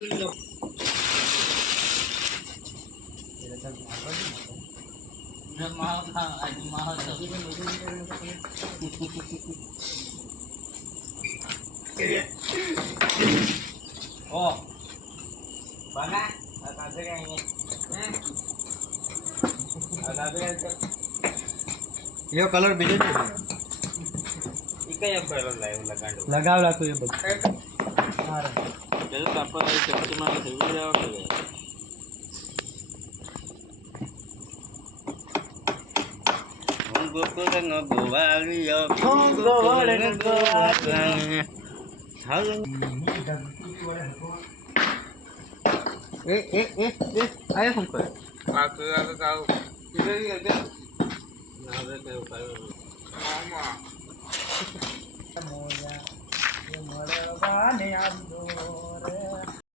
Oh, mana? Ada yang ini. Ada yang यो colour बीजो છે इका या कलर लाइव लगाडो લગાવલા તો એ બધું हां चलो कापा वाली चमचे में सेवी जाओ के गोकुल गोवालियो गोवाले गोवाले हाल आया हमको आके आओ इधर ही करके ना दे के ऊपर मामा मोया ये मरवा ने आंदो रे